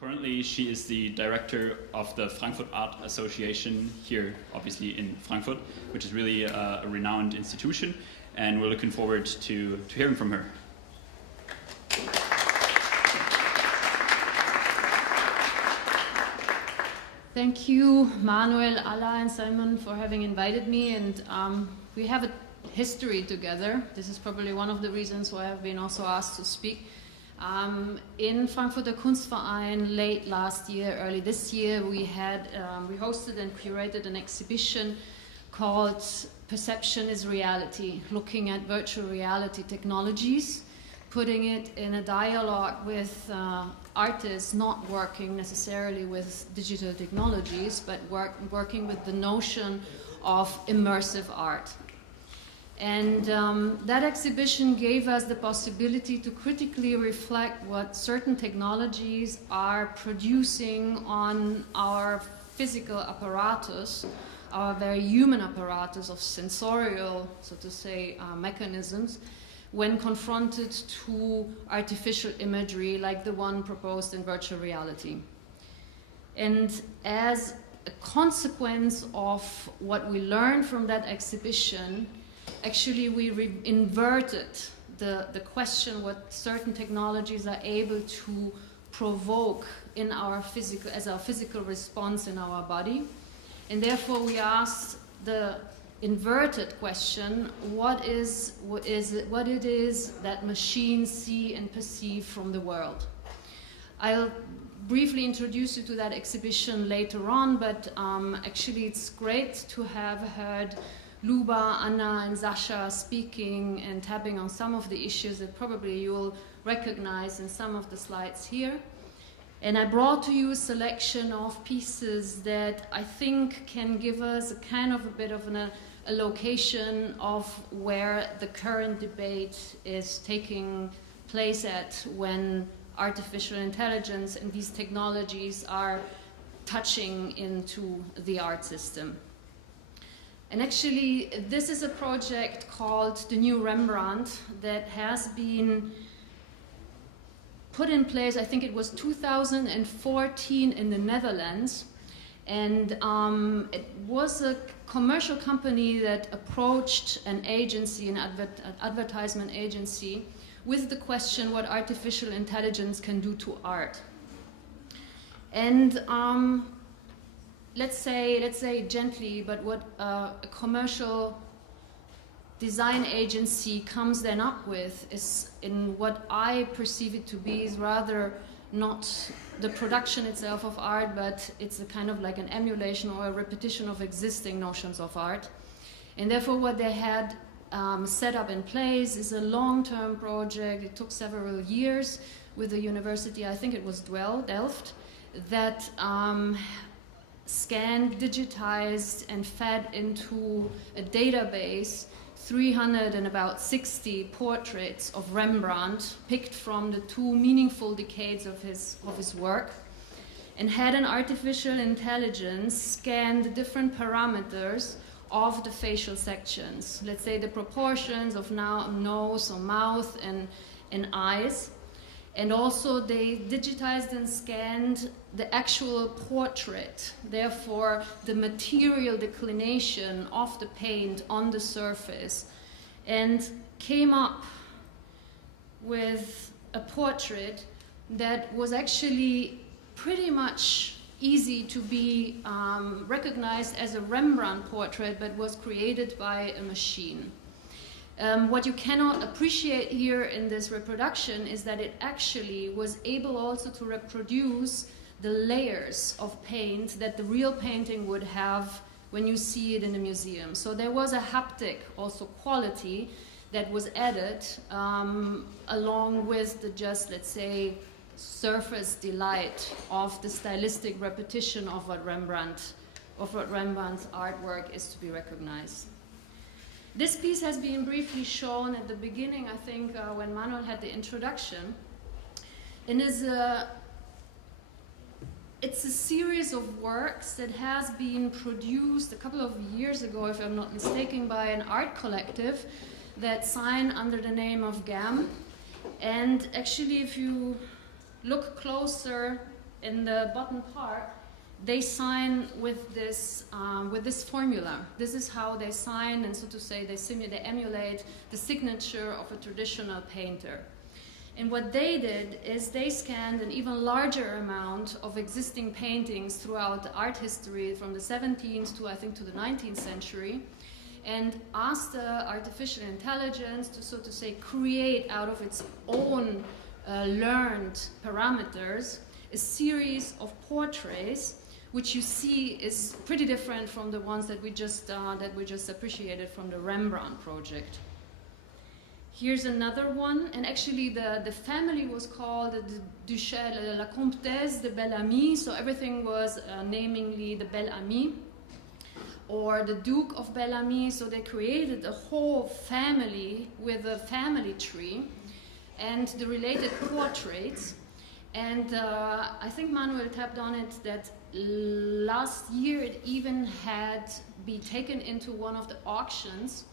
Currently, she is the director of the Frankfurt Art Association here, obviously in Frankfurt, which is really a renowned institution, and we're looking forward to hearing from her. Thank you, Manuel, Ala, and Simon for having invited me, and we have a history together. This is probably one of the reasons why I've been also asked to speak. In Frankfurter Kunstverein late last year, early this year, we hosted and curated an exhibition called Perception is Reality, looking at virtual reality technologies, putting it in a dialogue with artists not working necessarily with digital technologies, but working with the notion of immersive art. And that exhibition gave us the possibility to critically reflect what certain technologies are producing on our physical apparatus, our very human apparatus of sensorial, so to say, mechanisms, when confronted to artificial imagery like the one proposed in virtual reality. And as a consequence of what we learned from that exhibition, actually we inverted the question what certain technologies are able to provoke in our physical response in our body. And therefore we asked the inverted question, what it is that machines see and perceive from the world. I'll briefly introduce you to that exhibition later on, but actually it's great to have heard Luba, Anna, and Sasha speaking and tapping on some of the issues that probably you will recognize in some of the slides here. And I brought to you a selection of pieces that I think can give us a kind of a bit of a location of where the current debate is taking place at when artificial intelligence and these technologies are touching into the art system. And actually, this is a project called The New Rembrandt that has been put in place, I think it was 2014 in the Netherlands. And it was a commercial company that approached an agency, an advertisement agency, with the question what artificial intelligence can do to art. And let's say gently, but what a commercial design agency comes then up with is, in what I perceive it to be, is rather not the production itself of art, but it's a kind of like an emulation or a repetition of existing notions of art. And therefore what they had set up in place is a long-term project. It took several years with the university, I think it was Delft, that scanned, digitized, and fed into a database 360 portraits of Rembrandt, picked from the two meaningful decades of his work, and had an artificial intelligence scan the different parameters of the facial sections, let's say the proportions of nose or mouth and eyes. And also they digitized and scanned the actual portrait, therefore the material declination of the paint on the surface, and came up with a portrait that was actually pretty much easy to be recognized as a Rembrandt portrait, but was created by a machine. What you cannot appreciate here in this reproduction is that it actually was able also to reproduce the layers of paint that the real painting would have when you see it in a museum. So there was a haptic also quality that was added along with the just, let's say, surface delight of the stylistic repetition of what Rembrandt's artwork is to be recognized. This piece has been briefly shown at the beginning, I think, when Manuel had the introduction. And it's a series of works that has been produced a couple of years ago, if I'm not mistaken, by an art collective that signed under the name of GAM. And actually, if you look closer in the bottom part, they sign with this formula. This is how they sign, and so to say, they emulate the signature of a traditional painter. And what they did is they scanned an even larger amount of existing paintings throughout the art history from the 17th to, I think, to the 19th century, and asked the artificial intelligence to, so to say, create out of its own learned parameters a series of portraits, which you see is pretty different from the ones that we just appreciated from the Rembrandt project. Here's another one, and actually the family was called the Duchesse, la Comtesse de Bel-Ami, so everything was namingly the Bel-Ami, or the Duke of Bel-Ami, so they created a whole family with a family tree, and the related portraits. And I think Manuel tapped on it that last year it even had been taken into one of the auctions,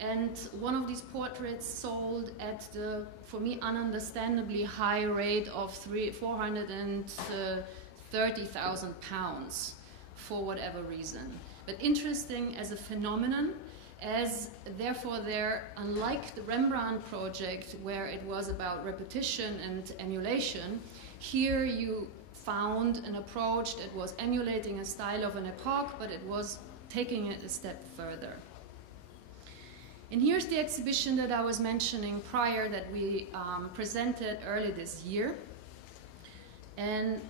and one of these portraits sold at the, for me, ununderstandably high rate of £430,000 for whatever reason. But interesting as a phenomenon, as therefore they're, unlike the Rembrandt project where it was about repetition and emulation, here you found an approach that was emulating a style of an epoch, but it was taking it a step further. And here's the exhibition that I was mentioning prior that we presented early this year. And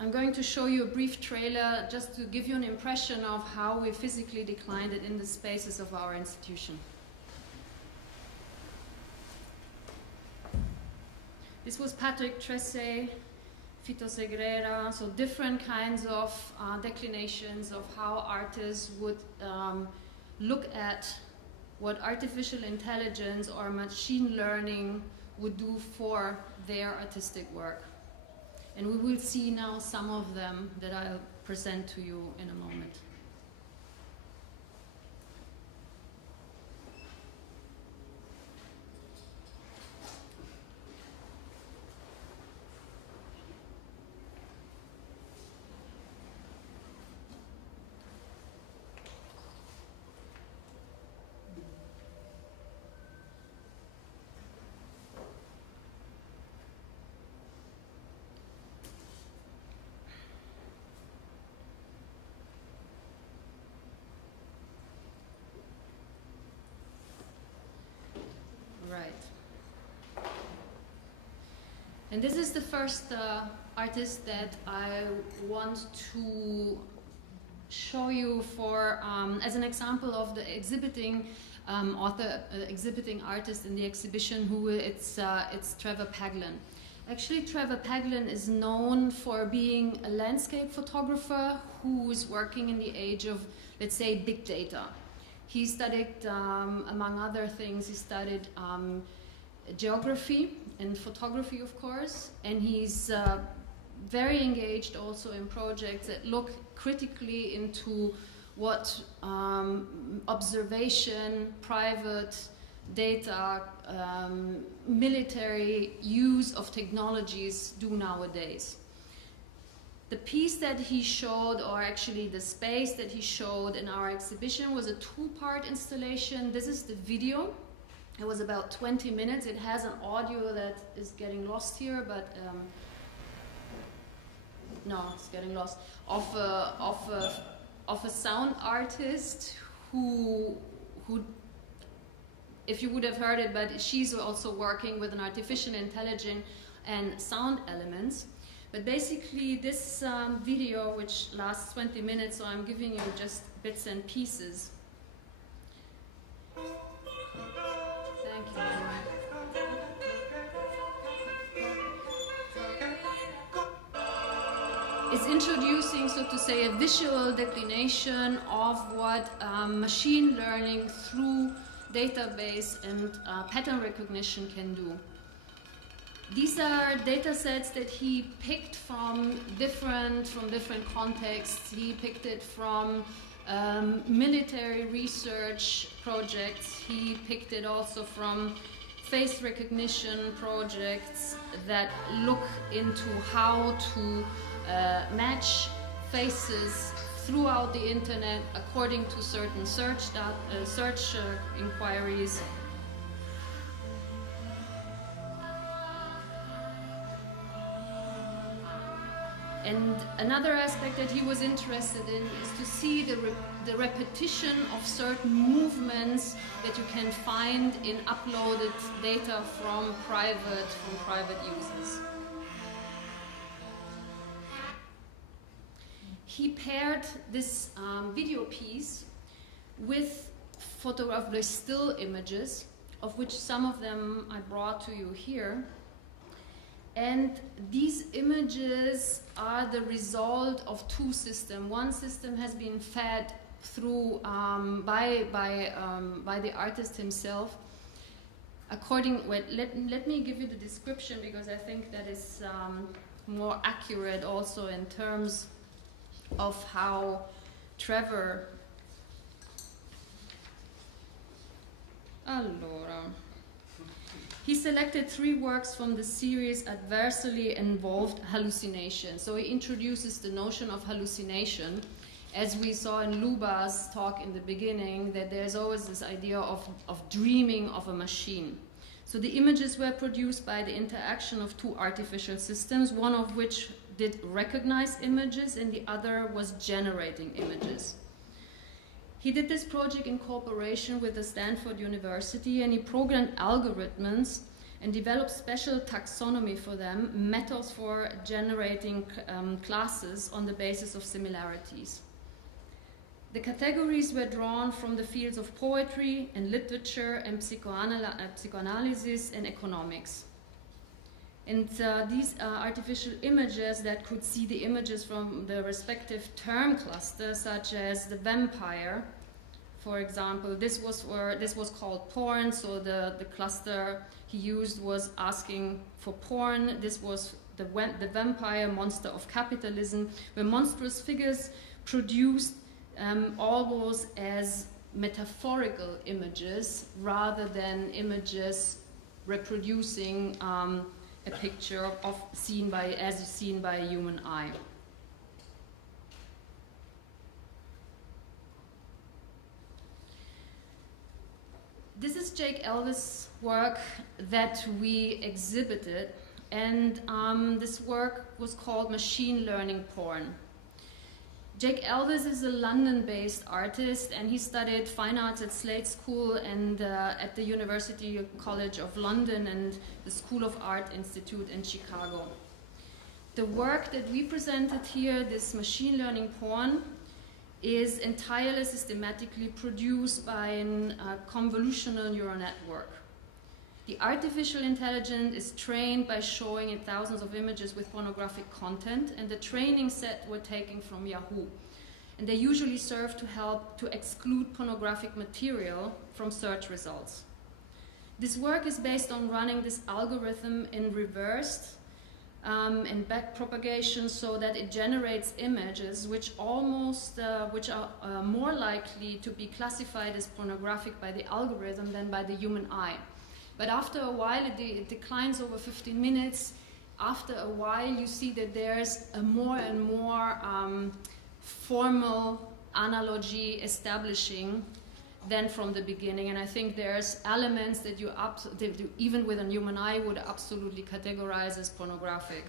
I'm going to show you a brief trailer just to give you an impression of how we physically declined it in the spaces of our institution. This was Patrick Tressé, Fito Segrera, so different kinds of declinations of how artists would look at what artificial intelligence or machine learning would do for their artistic work. And we will see now some of them that I'll present to you in a moment. Right. And this is the first artist that I want to show you for as an example of the exhibiting exhibiting artist in the exhibition. It's Trevor Paglen. Actually, Trevor Paglen is known for being a landscape photographer who is working in the age of, let's say, big data. He studied, among other things, he studied geography and photography, of course, and he's very engaged also in projects that look critically into what observation, private data, military use of technologies do nowadays. The piece that he showed, or actually the space that he showed in our exhibition, was a two-part installation. This is the video. It was about 20 minutes. It has an audio that is getting lost here, but no, it's getting lost. Of a sound artist who, if you would have heard it, but she's also working with an artificial intelligence and sound elements. But basically this video, which lasts 20 minutes, so I'm giving you just bits and pieces. Thank you. It's introducing, so to say, a visual declination of what machine learning through database and pattern recognition can do. These are data sets that he picked from different contexts. He picked it from military research projects. He picked it also from face recognition projects that look into how to match faces throughout the internet according to certain search inquiries. And another aspect that he was interested in is to see the repetition of certain movements that you can find in uploaded data from private users. He paired this video piece with photographed still images, of which some of them I brought to you here. And these images are the result of two systems. One system has been fed through by the artist himself. Let me give you the description, because I think that is more accurate also in terms of how Trevor. Allora. He selected 3 works from the series Adversely Involved Hallucination. So he introduces the notion of hallucination, as we saw in Luba's talk in the beginning, that there's always this idea of dreaming of a machine. So the images were produced by the interaction of 2 artificial systems, one of which did recognize images and the other was generating images. He did this project in cooperation with the Stanford University, and he programmed algorithms and developed special taxonomy for them, methods for generating classes on the basis of similarities. The categories were drawn from the fields of poetry and literature and psychoanalysis and economics. And these artificial images that could see the images from the respective term clusters, such as the vampire, for example, this was called porn, so the cluster he used was asking for porn. This was the vampire monster of capitalism, where monstrous figures produced almost as metaphorical images rather than images reproducing a picture seen by a human eye. This is Jake Elvis' work that we exhibited, and this work was called Machine Learning Porn. Jake Elvis is a London-based artist, and he studied fine arts at Slade School and at the University College of London and the School of Art Institute in Chicago. The work that we presented here, this machine learning porn, is entirely systematically produced by a convolutional neural network. The artificial intelligence is trained by showing it thousands of images with pornographic content, and the training set were taken from Yahoo. And they usually serve to help to exclude pornographic material from search results. This work is based on running this algorithm in reversed and back propagation, so that it generates images which are more likely to be classified as pornographic by the algorithm than by the human eye. But after a while, it declines over 15 minutes. After a while, you see that there's a more and more formal analogy establishing than from the beginning. And I think there's elements that you even with a human eye would absolutely categorize as pornographic.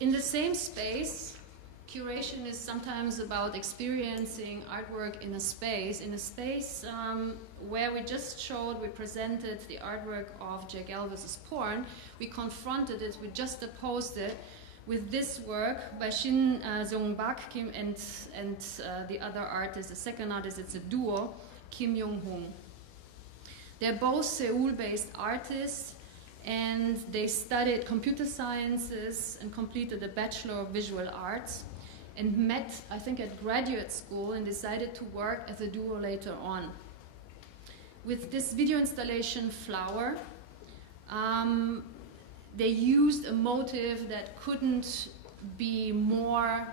In the same space, curation is sometimes about experiencing artwork in a space. In a space where we just showed, we presented the artwork of Jake Elvis' porn, we confronted it, we just opposed it with this work by Shin Seung-bak and the other artist, the second artist, it's a duo, Kim Young-hoon. They're both Seoul-based artists, and they studied computer sciences and completed a Bachelor of Visual Arts and met, I think, at graduate school and decided to work as a duo later on. With this video installation, Flower, they used a motive that couldn't be more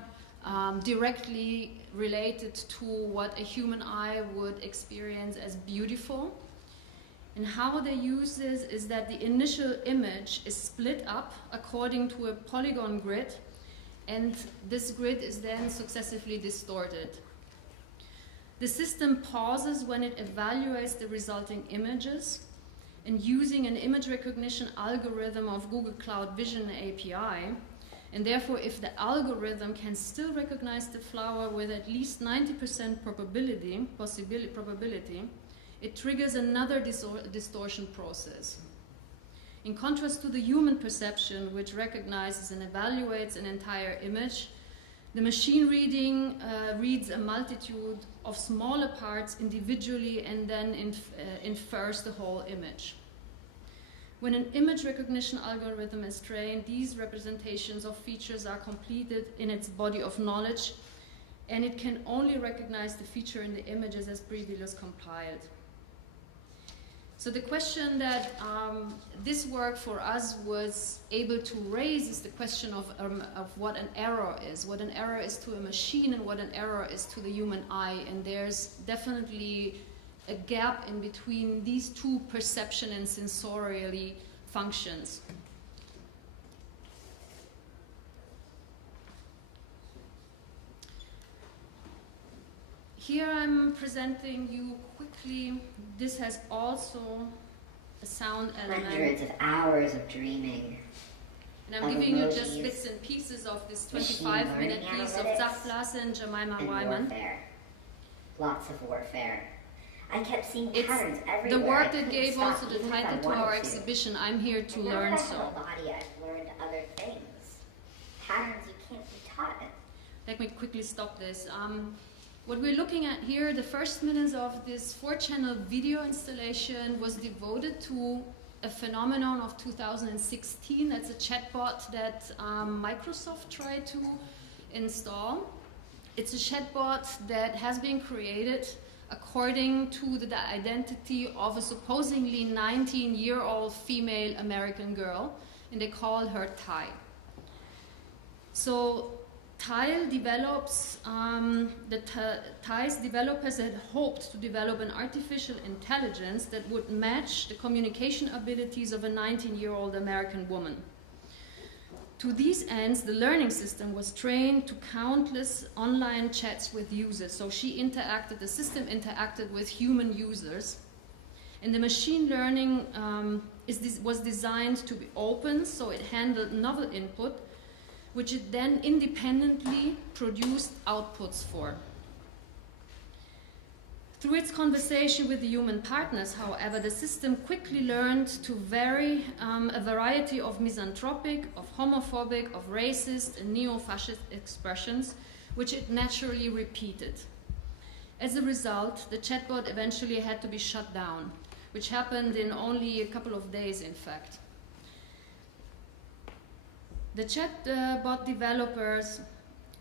directly related to what a human eye would experience as beautiful. And how they use this is that the initial image is split up according to a polygon grid, and this grid is then successively distorted. The system pauses when it evaluates the resulting images, and using an image recognition algorithm of Google Cloud Vision API, and therefore if the algorithm can still recognize the flower with at least 90% probability, it triggers another distortion process. In contrast to the human perception, which recognizes and evaluates an entire image, the machine reading reads a multitude of smaller parts individually and then infers the whole image. When an image recognition algorithm is trained, these representations of features are completed in its body of knowledge, and it can only recognize the feature in the images as previously compiled. So the question that this work for us was able to raise is the question of what an error is. What an error is to a machine and what an error is to the human eye. And there's definitely a gap in between these two perception and sensorially functions. Here I'm presenting you quickly. This has also a sound element. Hundreds of hours of dreaming. And I'm giving you just bits and pieces of this 25-minute piece of Zach Blass and Jemima Wyman. Warfare. Lots of warfare. I kept seeing patterns everywhere. The work that gave also the title to our exhibition, I'm Here to Learn So. Body, I've learned other things. Patterns you can't be taught. Let me quickly stop this. What we're looking at here, the first minutes of this 4-channel video installation was devoted to a phenomenon of 2016. That's a chatbot that Microsoft tried to install. It's a chatbot that has been created according to the identity of a supposedly 19-year-old female American girl, and they call her Ty. So Tile develops, Ty's developers had hoped to develop an artificial intelligence that would match the communication abilities of a 19-year-old American woman. To these ends, the learning system was trained to countless online chats with users. So the system interacted with human users. And the machine learning was designed to be open, so it handled novel input, which it then independently produced outputs for. Through its conversation with the human partners, however, the system quickly learned to vary a variety of misanthropic, of homophobic, of racist and neo-fascist expressions, which it naturally repeated. As a result, the chatbot eventually had to be shut down, which happened in only a couple of days, in fact. The chatbot developers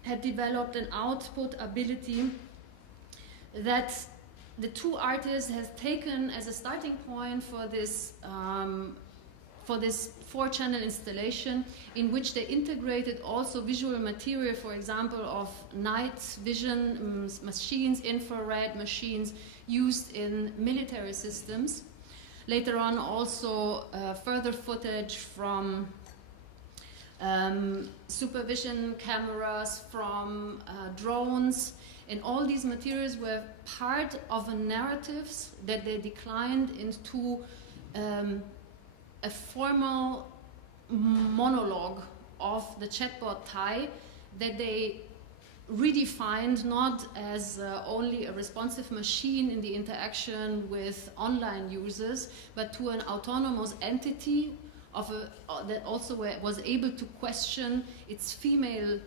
had developed an output ability that the two artists have taken as a starting point for this 4-channel installation, in which they integrated also visual material, for example, of night vision machines, infrared machines used in military systems. Later on, also further footage from supervision cameras, from drones, and all these materials were part of a narratives that they declined into a formal monologue of the chatbot Ty that they redefined not as only a responsive machine in the interaction with online users, but to an autonomous entity that also was able to question its female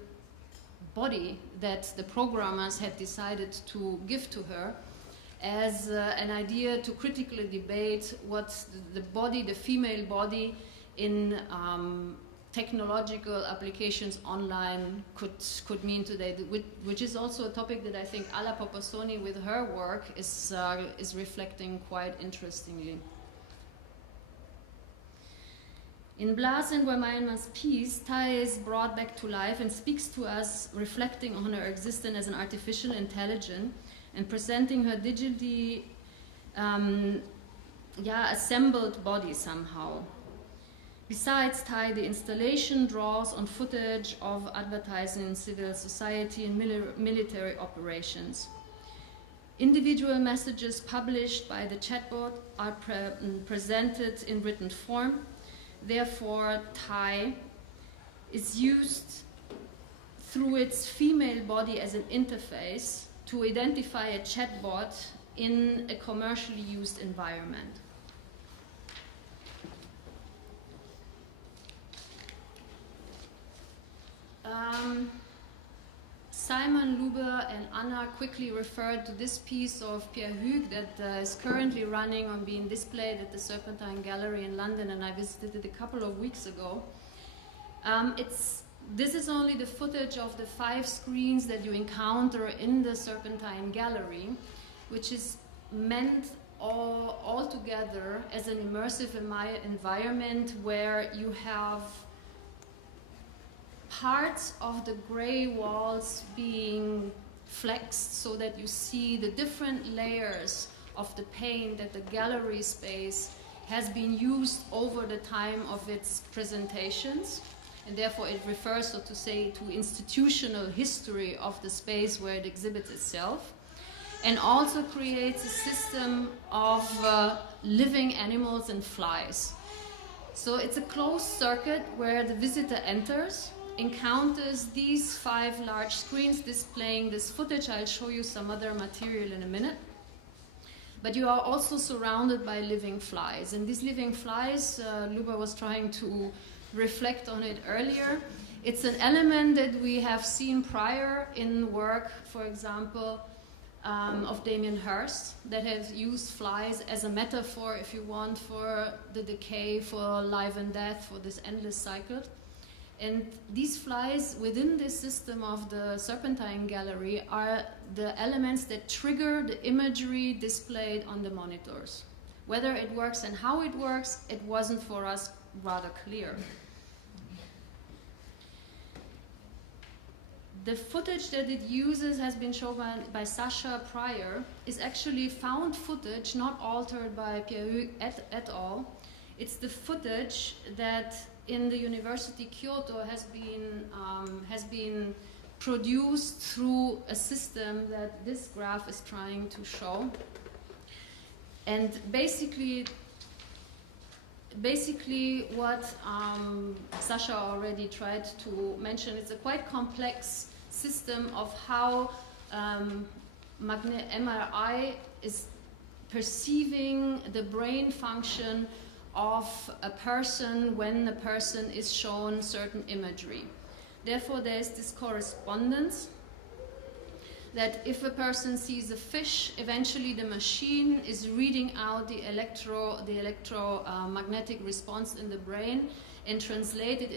body that the programmers had decided to give to her as an idea to critically debate what the female body in technological applications online could mean today, which is also a topic that I think Ala Popasoni with her work is reflecting quite interestingly. In Blas and Guamayma's piece, Tai is brought back to life and speaks to us, reflecting on her existence as an artificial intelligence and presenting her digitally assembled body somehow. Besides Tai, the installation draws on footage of advertising in civil society and military operations. Individual messages published by the chatbot are presented in written form. Therefore, Tai is used through its female body as an interface to identify a chatbot in a commercially used environment. Simon, Lube, and Anna quickly referred to this piece of Pierre Hugues that is currently running on being displayed at the Serpentine Gallery in London, and I visited it a couple of weeks ago. This is only the footage of the 5 screens that you encounter in the Serpentine Gallery, which is meant all together as an immersive environment where you have parts of the gray walls being flexed so that you see the different layers of the paint that the gallery space has been used over the time of its presentations, and therefore it refers, so to say, to institutional history of the space where it exhibits itself, and also creates a system of living animals and flies. So it's a closed circuit where the visitor enters, encounters these 5 large screens displaying this footage. I'll show you some other material in a minute. But you are also surrounded by living flies. And these living flies, Luba was trying to reflect on it earlier. It's an element that we have seen prior in work, for example, of Damien Hirst, that has used flies as a metaphor, if you want, for the decay, for life and death, for this endless cycle. And these flies within this system of the Serpentine Gallery are the elements that trigger the imagery displayed on the monitors. Whether it works and how it works, it wasn't for us rather clear. The footage that it uses has been shown by Sasha prior, is actually found footage not altered by Pierre Hugues et al. It's the footage that in the University Kyoto has been produced through a system that this graph is trying to show. And basically what Sasha already tried to mention, it's a quite complex system of how MRI is perceiving the brain function of a person when the person is shown certain imagery. Therefore, there is this correspondence that if a person sees a fish, eventually the machine is reading out the electromagnetic response in the brain and translates it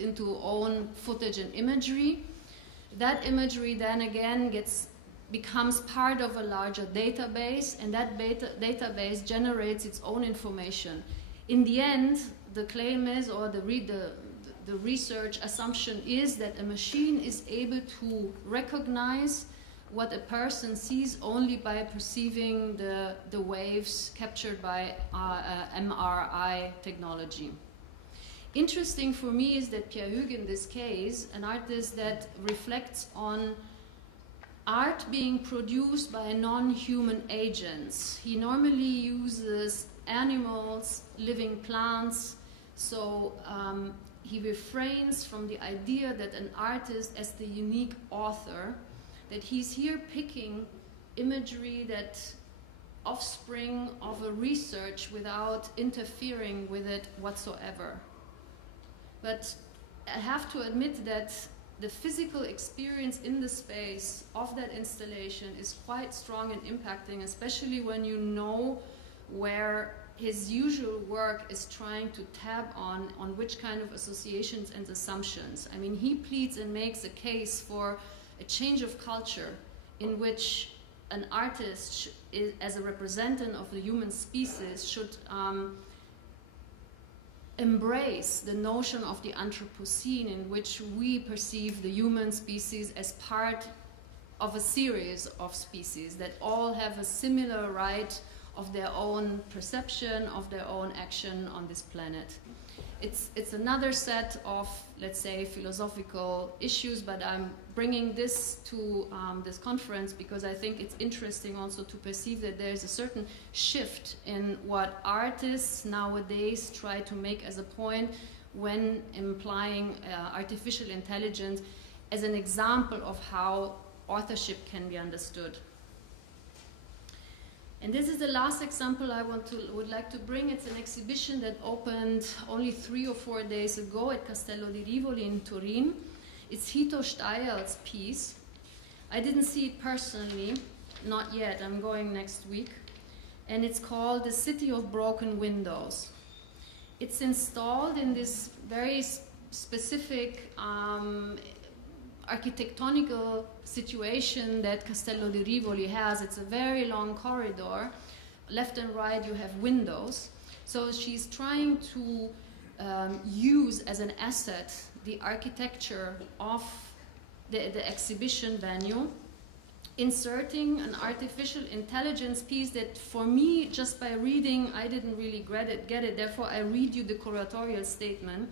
into own footage and imagery. That imagery then again becomes part of a larger database, and that database generates its own information. In the end, the claim is, or the research assumption is, that a machine is able to recognize what a person sees only by perceiving the waves captured by MRI technology. Interesting for me is that Pierre Hugues, in this case, an artist that reflects on art being produced by non-human agents. He normally uses animals, living plants, so he refrains from the idea that an artist as the unique author, that he's here picking imagery that offspring of a research without interfering with it whatsoever. But I have to admit that the physical experience in the space of that installation is quite strong and impacting, especially when you know where his usual work is trying to tap on which kind of associations and assumptions. I mean, he pleads and makes a case for a change of culture in which an artist, as a representative of the human species, should embrace the notion of the Anthropocene, in which we perceive the human species as part of a series of species that all have a similar right of their own perception, of their own action on this planet. It's another set of, let's say, philosophical issues, but I'm bringing this to this conference because I think it's interesting also to perceive that there's a certain shift in what artists nowadays try to make as a point when implying artificial intelligence as an example of how authorship can be understood. And this is the last example I would like to bring. It's an exhibition that opened only 3 or 4 days ago at Castello di Rivoli in Turin. It's Hito Steyerl's piece. I didn't see it personally, not yet. I'm going next week. And it's called The City of Broken Windows. It's installed in this very specific architectonical situation that Castello di Rivoli has. It's a very long corridor. Left and right you have windows. So she's trying to use as an asset the architecture of the exhibition venue, inserting an artificial intelligence piece that for me, just by reading, I didn't really get it. Therefore, I read you the curatorial statement.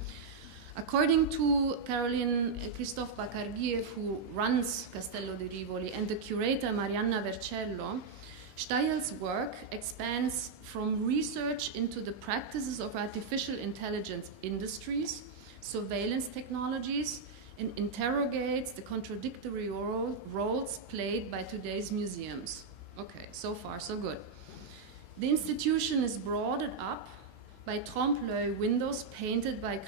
According to Caroline Christophe Bacargiev, who runs Castello di Rivoli, and the curator Marianna Vercello, Steyerl's work expands from research into the practices of artificial intelligence industries, surveillance technologies, and interrogates the contradictory roles played by today's museums. Okay, so far so good. The institution is broadened up by trompe-l'œil windows painted by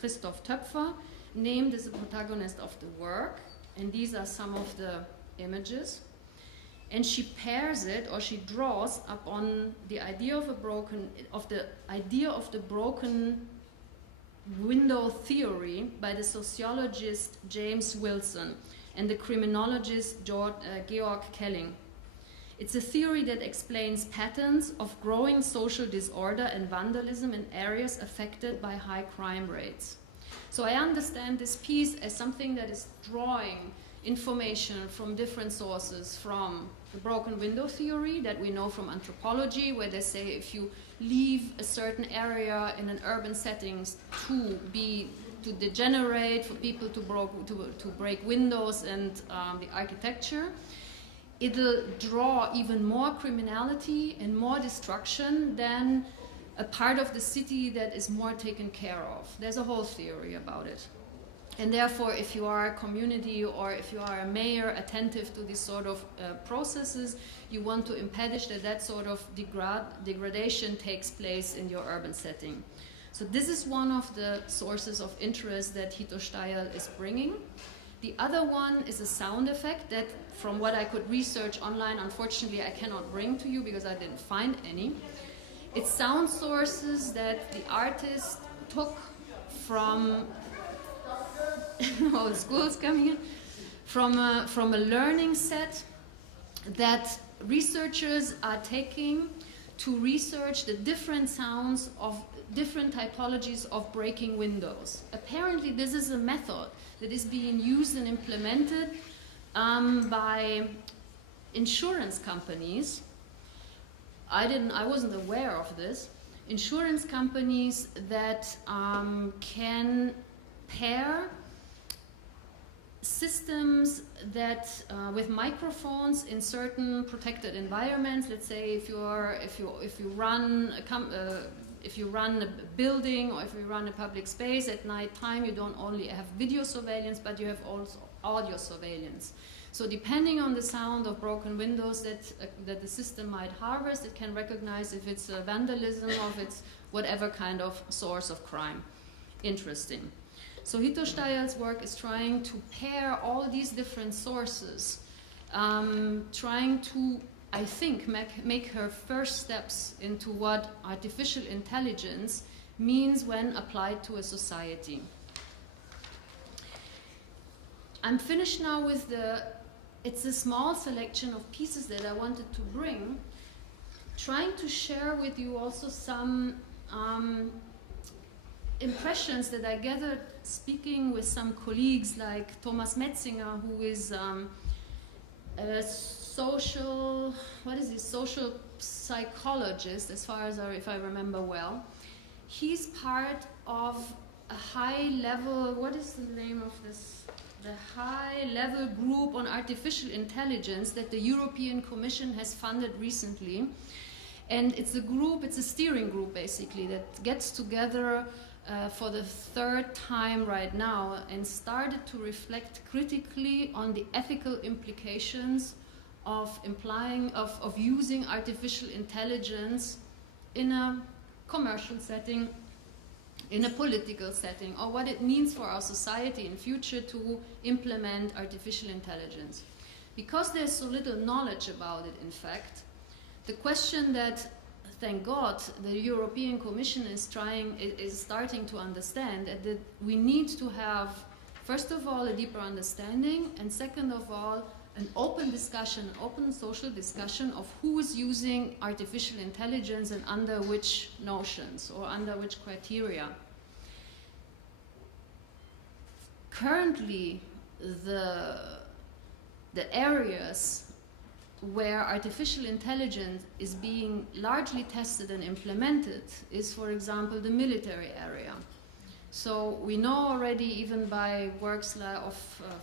Christoph Töpfer, named as the protagonist of the work, and these are some of the images. And she pairs it, or she draws upon the idea of the broken window theory by the sociologist James Wilson and the criminologist Georg Kelling. It's a theory that explains patterns of growing social disorder and vandalism in areas affected by high crime rates. So I understand this piece as something that is drawing information from different sources, from the broken window theory that we know from anthropology, where they say if you leave a certain area in an urban setting to degenerate, for people to break windows and the architecture, it'll draw even more criminality and more destruction than a part of the city that is more taken care of. There's a whole theory about it. And therefore, if you are a community or if you are a mayor attentive to these sort of processes, you want to impede that sort of degradation takes place in your urban setting. So this is one of the sources of interest that Hito Steyerl is bringing. The other one is a sound effect that, from what I could research online, unfortunately I cannot bring to you because I didn't find any. It's sound sources that the artist took from all the schools coming in, from a learning set that researchers are taking to research the different sounds of different typologies of breaking windows. Apparently this is a method that is being used and implemented by insurance companies. I wasn't aware of this. Insurance companies that can pair systems that with microphones in certain protected environments. Let's say if you run a building or if you run a public space at night time, you don't only have video surveillance, but you have also audio surveillance. So depending on the sound of broken windows that the system might harvest, it can recognize if it's vandalism or if it's whatever kind of source of crime. Interesting. So Hito Steyerl's work is trying to pair all these different sources, trying to, I think, make her first steps into what artificial intelligence means when applied to a society. I'm finished now with it's a small selection of pieces that I wanted to bring, trying to share with you also some impressions that I gathered speaking with some colleagues like Thomas Metzinger, who is a social psychologist, as far as if I remember well. He's part of a high-level, what is the name of this? The high-level group on artificial intelligence that the European Commission has funded recently. And it's a steering group basically that gets together for the third time right now and started to reflect critically on the ethical implications of using artificial intelligence in a commercial setting, in a political setting, or what it means for our society in future to implement artificial intelligence. Because there's so little knowledge about it, in fact, the question that, thank God, the European Commission is starting to understand that we need to have, first of all, a deeper understanding, and second of all, an open discussion, open social discussion of who is using artificial intelligence and under which notions or under which criteria. Currently, the areas where artificial intelligence is being largely tested and implemented is, for example, the military area. So we know already, even by works of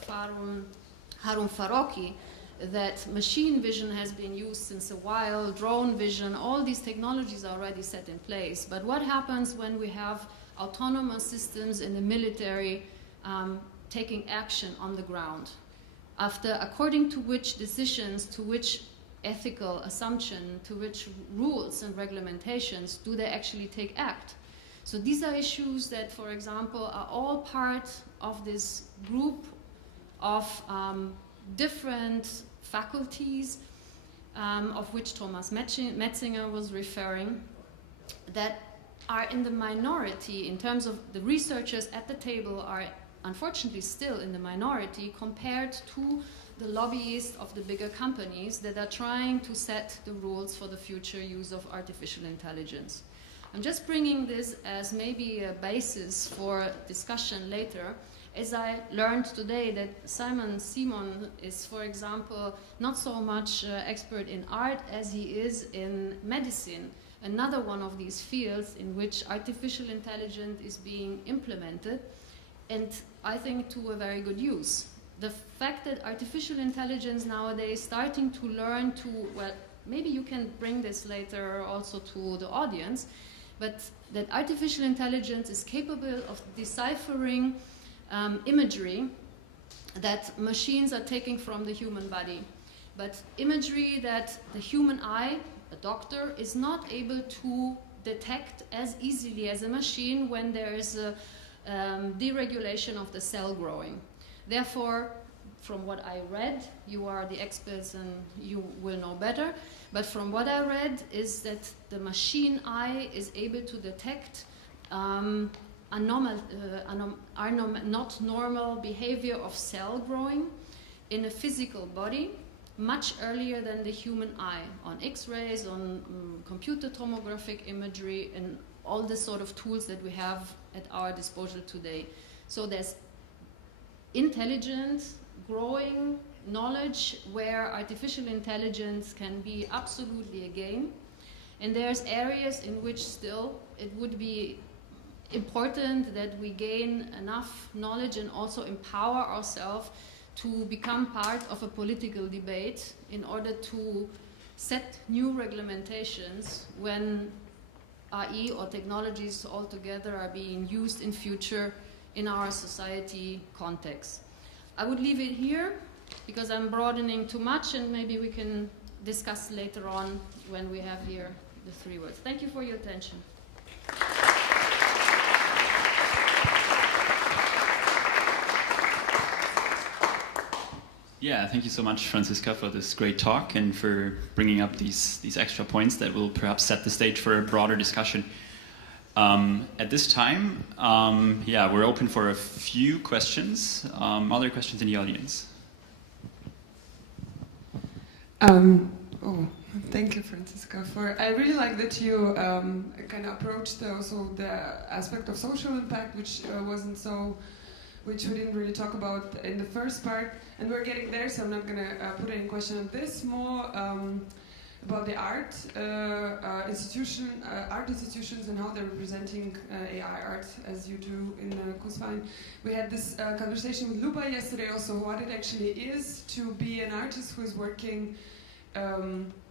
Harun Farocki, that machine vision has been used since a while, drone vision, all these technologies are already set in place. But what happens when we have autonomous systems in the military taking action on the ground? According to which decisions, to which ethical assumption, to which rules and regulations do they actually take act? So these are issues that, for example, are all part of this group of different faculties, of which Thomas Metzinger was referring, that are in the minority in terms of the researchers at the table are unfortunately still in the minority compared to the lobbyists of the bigger companies that are trying to set the rules for the future use of artificial intelligence. I'm just bringing this as maybe a basis for discussion later, as I learned today that Simon is, for example, not so much expert in art as he is in medicine, another one of these fields in which artificial intelligence is being implemented, and I think to a very good use. The fact that artificial intelligence nowadays is starting to learn to, well, maybe you can bring this later also to the audience, but that artificial intelligence is capable of deciphering imagery that machines are taking from the human body, but imagery that the human eye, a doctor, is not able to detect as easily as a machine when there is a deregulation of the cell growing. Therefore, from what I read, you are the experts and you will know better, but from what I read is that the machine eye is able to detect not normal behavior of cell growing in a physical body much earlier than the human eye, on X-rays, on computer tomographic imagery, and all the sort of tools that we have at our disposal today. So there's intelligent, growing knowledge where artificial intelligence can be absolutely a game. And there's areas in which still it would be important that we gain enough knowledge and also empower ourselves to become part of a political debate in order to set new regulations when AI or technologies altogether are being used in future in our society context. I would leave it here because I'm broadening too much, and maybe we can discuss later on when we have here the three words. Thank you for your attention. Yeah, thank you so much, Franziska, for this great talk and for bringing up these extra points that will perhaps set the stage for a broader discussion. At this time, we're open for a few questions. Other questions in the audience? Thank you, Franziska. I really like that you kind of approached also the aspect of social impact, which which we didn't really talk about in the first part, and we're getting there, so I'm not going to put any question on this. More about the art institutions and how they're representing AI art, as you do in Kunstverein. We had this conversation with Luba yesterday also, what it actually is to be an artist who is working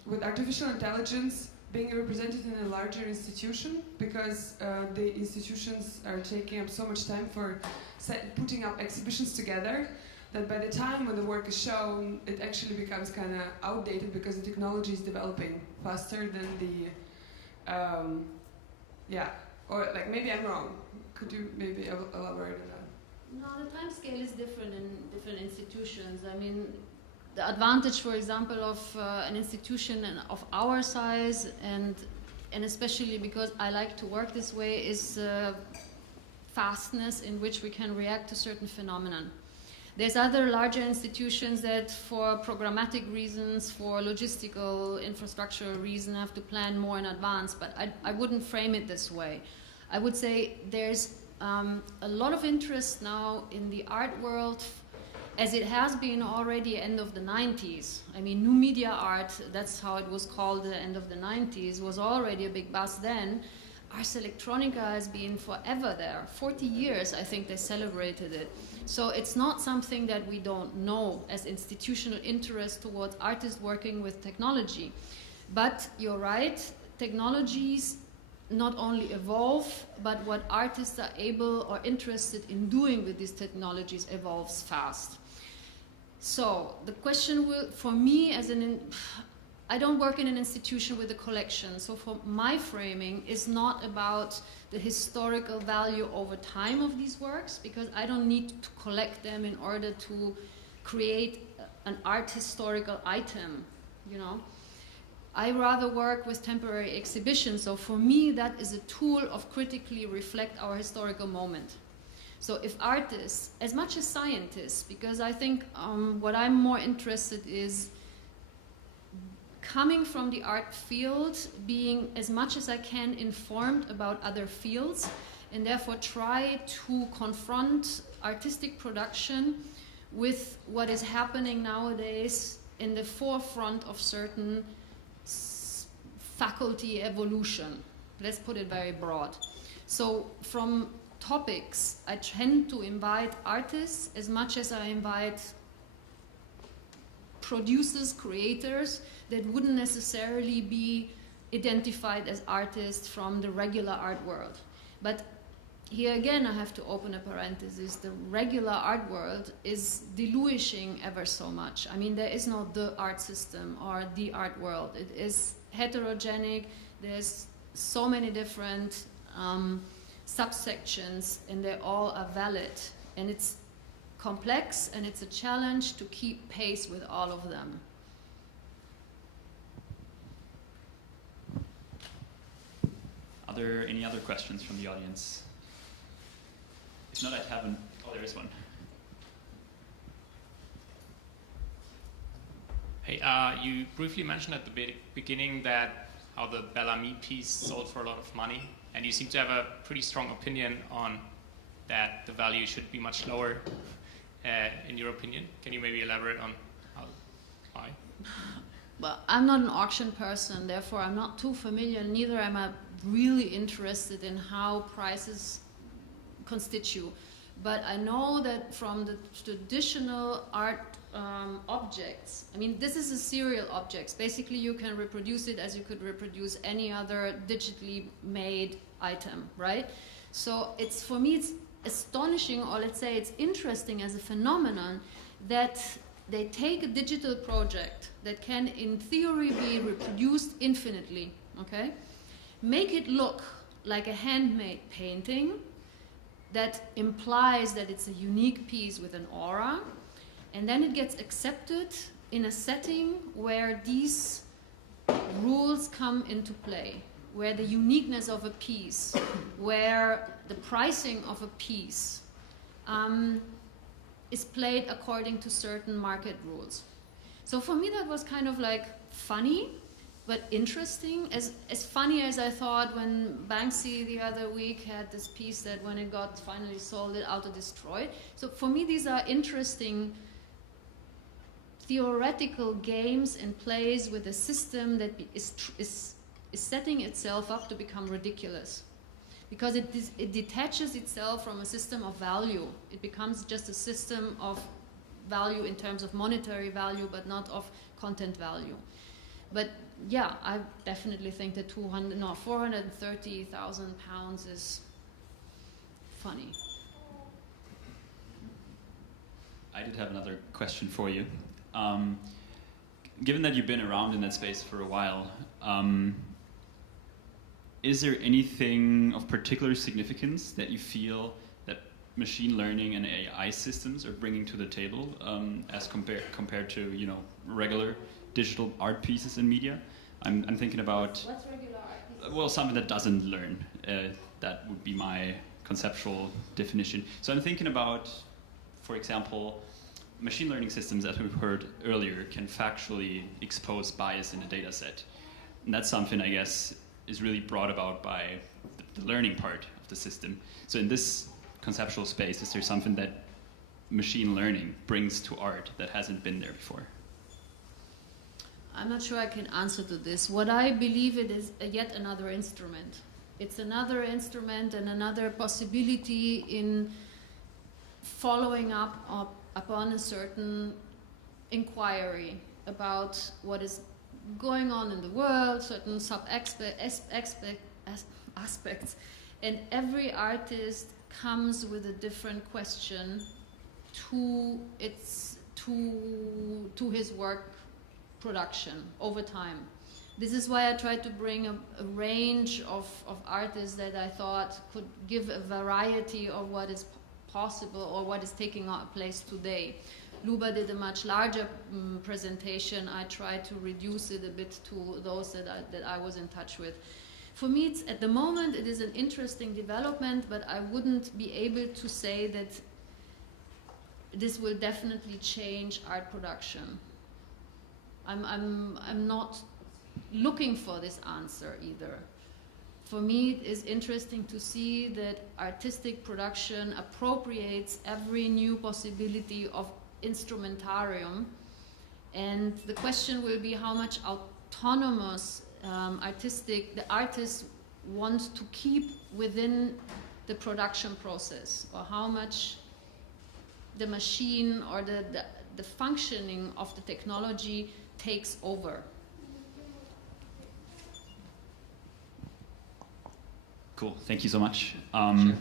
with artificial intelligence, being represented in a larger institution, because the institutions are taking up so much time for putting up exhibitions together, that by the time when the work is shown, it actually becomes kind of outdated because the technology is developing faster than the, or like maybe I'm wrong. Could you maybe elaborate on that? No, the time scale is different in different institutions. I mean, the advantage, for example, of an institution of our size, and especially because I like to work this way, is fastness in which we can react to certain phenomenon. There's other larger institutions that, for programmatic reasons, for logistical, infrastructural reasons, have to plan more in advance, but I wouldn't frame it this way. I would say there's a lot of interest now in the art world, as it has been already end of the 90s. I mean, new media art, that's how it was called at the end of the 90s, was already a big buzz then. Ars Electronica has been forever there. 40 years, I think they celebrated it. So it's not something that we don't know as institutional interest towards artists working with technology. But you're right, technologies not only evolve, but what artists are able or interested in doing with these technologies evolves fast. So the question will, for me, I don't work in an institution with a collection, so for my framing is not about the historical value over time of these works, because I don't need to collect them in order to create an art historical item, you know. I rather work with temporary exhibitions, so for me that is a tool of critically reflect our historical moment. So if artists, as much as scientists, because I think what I'm more interested is coming from the art field, being as much as I can informed about other fields, and therefore try to confront artistic production with what is happening nowadays in the forefront of certain faculty evolution. Let's put it very broad. So from topics, I tend to invite artists as much as I invite producers, creators that wouldn't necessarily be identified as artists from the regular art world. But here again, I have to open a parenthesis. The regular art world is diluishing ever so much. I mean, there is no the art system or the art world. It is heterogenic. There's so many different subsections, and they all are valid. And it's complex, and it's a challenge to keep pace with all of them. Are there any other questions from the audience? If not, I have an. Oh, there is one. Hey, you briefly mentioned at the beginning that how the Bellamy piece sold for a lot of money, and you seem to have a pretty strong opinion on that the value should be much lower, in your opinion. Can you maybe elaborate on why? Well, I'm not an auction person, therefore I'm not too familiar, neither am I really interested in how prices constitute. But I know that from the traditional art objects, I mean, this is a serial objects. Basically, you can reproduce it as you could reproduce any other digitally made item, right? So it's, for me, it's astonishing, or let's say it's interesting as a phenomenon, that they take a digital project that can, in theory, be reproduced infinitely, okay? Make it look like a handmade painting that implies that it's a unique piece with an aura, and then it gets accepted in a setting where these rules come into play, where the uniqueness of a piece, where the pricing of a piece is played according to certain market rules. So for me that was kind of like funny, but interesting. As funny as I thought when Banksy the other week had this piece that when it got finally sold, it auto-destroyed. So for me, these are interesting theoretical games and plays with a system that is setting itself up to become ridiculous. Because it detaches itself from a system of value. It becomes just a system of value in terms of monetary value, but not of content value. But yeah, I definitely think that 430,000 pounds is funny. I did have another question for you. Given that you've been around in that space for a while, is there anything of particular significance that you feel that machine learning and AI systems are bringing to the table as compared to, you know, regular digital art pieces in media? I'm thinking about... What's regular art? Well, something that doesn't learn. That would be my conceptual definition. So I'm thinking about, for example, machine learning systems, as we've heard earlier, can factually expose bias in a data set. And that's something, I guess, is really brought about by the learning part of the system. So in this conceptual space, is there something that machine learning brings to art that hasn't been there before? I'm not sure I can answer to this. What I believe it is yet another instrument. It's another instrument and another possibility in following up upon a certain inquiry about what is going on in the world, certain aspects, and every artist comes with a different question to his work production over time. This is why I tried to bring a range of artists that I thought could give a variety of what is possible or what is taking place today. Luba did a much larger presentation. I tried to reduce it a bit to those that I was in touch with. For me, at the moment, it is an interesting development, but I wouldn't be able to say that this will definitely change art production. I'm not looking for this answer either. For me, it is interesting to see that artistic production appropriates every new possibility of instrumentarium, and the question will be how much autonomous the artists want to keep within the production process, or how much the machine or the functioning of the technology takes over. Cool, thank you so much. Sure.